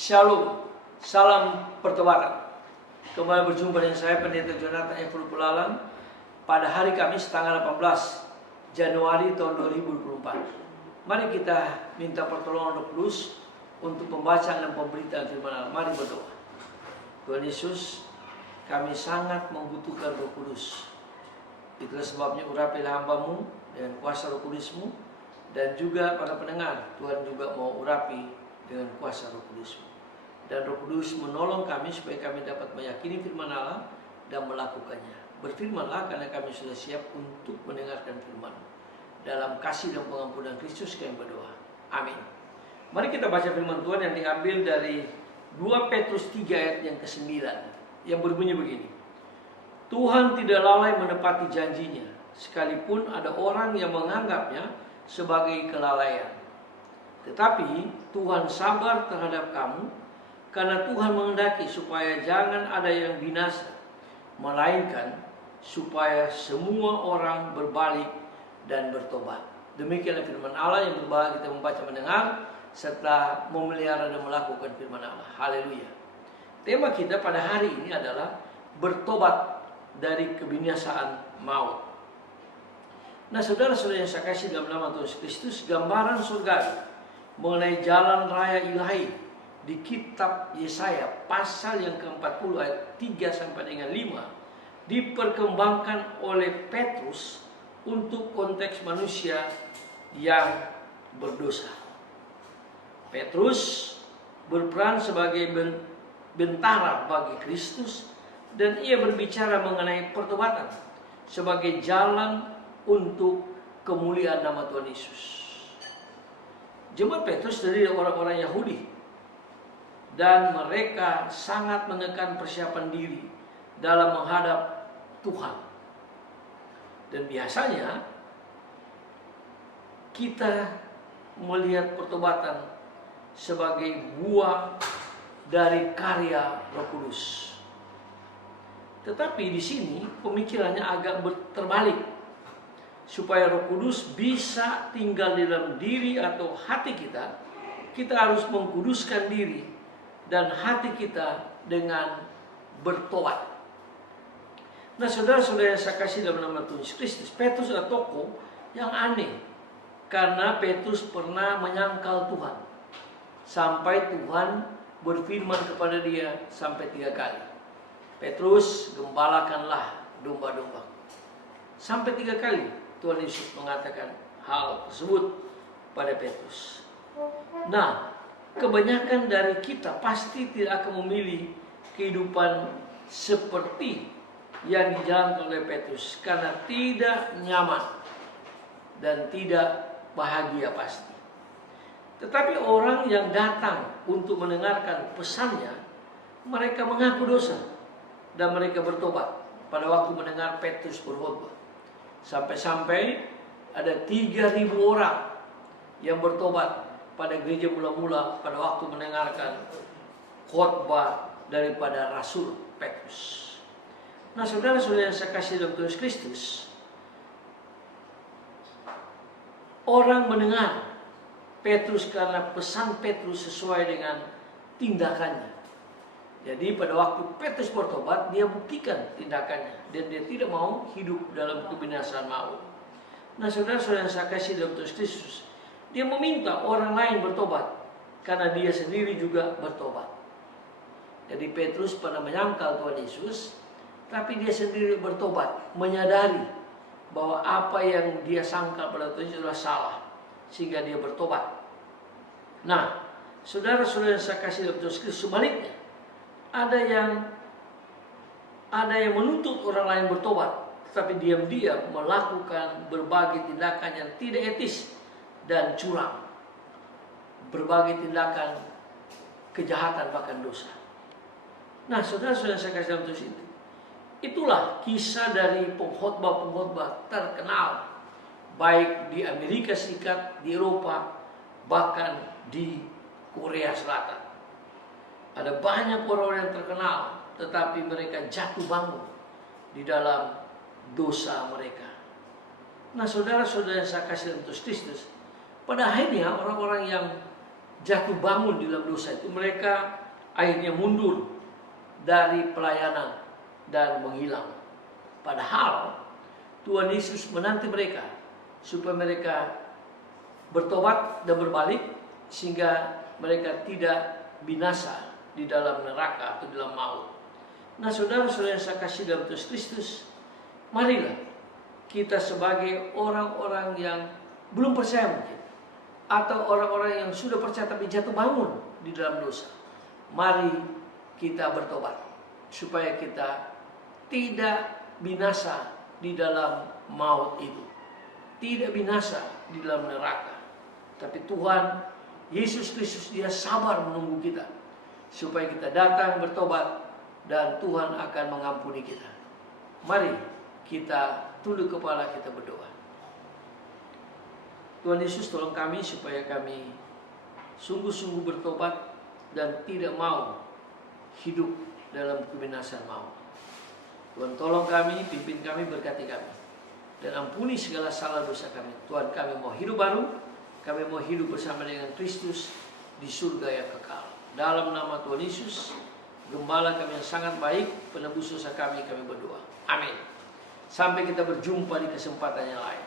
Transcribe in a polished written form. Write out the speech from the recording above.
Shalom, salam pertobatan. Kembali berjumpa dengan saya Pendeta Jonathan Efru Pulalang pada hari Kamis tanggal 18 Januari tahun 2024. Mari kita minta pertolongan Roh Kudus untuk pembacaan dan pemberitaan firman Allah. Mari berdoa. Tuhan Yesus, kami sangat membutuhkan Roh Kudus. Itulah sebabnya urapilah hamba-Mu dengan kuasa Roh Kudus-Mu, dan juga para pendengar, Tuhan juga mau urapi dengan kuasa Roh Kudus. Dan Roh Kudus menolong kami supaya kami dapat meyakini firman Allah dan melakukannya. Berfirmanlah karena kami sudah siap untuk mendengarkan firman. Dalam kasih dan pengampunan Kristus kami berdoa. Amin. Mari kita baca firman Tuhan yang diambil dari 2 Petrus 3 ayat yang ke-9 yang berbunyi begini. Tuhan tidak lalai menepati janjinya, sekalipun ada orang yang menganggapnya sebagai kelalaian. Tetapi Tuhan sabar terhadap kamu, karena Tuhan menghendaki supaya jangan ada yang binasa, melainkan supaya semua orang berbalik dan bertobat. Demikianlah firman Allah yang berbahagia kita membaca mendengar serta memelihara dan melakukan firman Allah. Haleluya. Tema kita pada hari ini adalah bertobat dari kebinasaan maut. Nah, saudara-saudara yang saya kasih dalam nama Tuhan Kristus, gambaran surgawi mengenai jalan raya ilahi di kitab Yesaya pasal yang ke-40 ayat 3 sampai dengan 5 diperkembangkan oleh Petrus untuk konteks manusia yang berdosa. Petrus berperan sebagai bentara bagi Kristus, dan ia berbicara mengenai pertobatan sebagai jalan untuk kemuliaan nama Tuhan Yesus. Jemaat Petrus terdiri dari orang-orang Yahudi, dan mereka sangat menekan persiapan diri dalam menghadap Tuhan. Dan biasanya kita melihat pertobatan sebagai buah dari karya Roh Kudus. Tetapi di sini pemikirannya agak terbalik. Supaya Roh Kudus bisa tinggal di dalam diri atau hati kita, kita harus mengkuduskan diri dan hati kita dengan bertobat. Nah, saudara-saudara yang saya kasih dalam nama Tuhan Kristus, Petrus adalah tokoh yang aneh, karena Petrus pernah menyangkal Tuhan sampai Tuhan berfirman kepada dia sampai 3 kali. Petrus, gembalakanlah domba-domba. Sampai 3 kali Tuhan Yesus mengatakan hal tersebut pada Petrus. Nah, kebanyakan dari kita pasti tidak akan memilih kehidupan seperti yang dijalankan oleh Petrus, karena tidak nyaman dan tidak bahagia pasti. Tetapi orang yang datang untuk mendengarkan pesannya, mereka mengaku dosa dan mereka bertobat pada waktu mendengar Petrus berkhotbah. Sampai-sampai ada 3.000 orang yang bertobat pada gereja mula-mula pada waktu mendengarkan khotbah daripada Rasul Petrus. Nah, saudara-saudara yang saya kasih dalam Tuhan Kristus, orang mendengar Petrus karena pesan Petrus sesuai dengan tindakannya. Jadi pada waktu Petrus bertobat, dia buktikan tindakannya, dan dia tidak mau hidup dalam kebinasaan maut. Nah, saudara-saudara yang saya kasih dalam Tuhan Kristus, dia meminta orang lain bertobat karena dia sendiri juga bertobat. Jadi Petrus pernah menyangkal Tuhan Yesus, tapi dia sendiri bertobat, menyadari bahwa apa yang dia sangkal pada Tuhan Yesus adalah salah, sehingga dia bertobat. Nah, saudara-saudara yang saya kasih dalam Tuhan Kristus, sebaliknya ada yang menuntut orang lain bertobat, tetapi diam-diam melakukan berbagai tindakan yang tidak etis dan curang, berbagai tindakan kejahatan bahkan dosa. Nah, saudara-saudara saya kasih dalam Tuhan itu, itulah kisah dari pengkhotbah-pengkhotbah terkenal, baik di Amerika Serikat, di Eropa, bahkan di Korea Selatan. Ada banyak orang yang terkenal, tetapi mereka jatuh bangun di dalam dosa mereka. Nah, saudara-saudara yang saya kasih dalam Kristus, pada akhirnya orang-orang yang jatuh bangun di dalam dosa itu, mereka akhirnya mundur dari pelayanan dan menghilang. Padahal Tuhan Yesus menanti mereka supaya mereka bertobat dan berbalik, sehingga mereka tidak binasa di dalam neraka atau di dalam maut. Nah, saudara-saudara yang saya kasih dalam Tuhan Kristus, marilah kita sebagai orang-orang yang belum percaya mungkin, atau orang-orang yang sudah percaya tapi jatuh bangun di dalam dosa, mari kita bertobat supaya kita tidak binasa di dalam maut itu, tidak binasa di dalam neraka. Tapi Tuhan Yesus Kristus, Dia sabar menunggu kita supaya kita datang bertobat dan Tuhan akan mengampuni kita. Mari kita tunduk kepala, kita berdoa. Tuhan Yesus, tolong kami supaya kami sungguh-sungguh bertobat dan tidak mau hidup dalam kebinasan maut. Tuhan, tolong kami, pimpin kami, berkati kami, dan ampuni segala salah dosa kami. Tuhan, kami mau hidup baru, kami mau hidup bersama dengan Kristus di surga yang kekal. Dalam nama Tuhan Yesus, Gembala kami yang sangat baik, penebus dosa kami berdoa. Amin. Sampai kita berjumpa di kesempatan yang lain.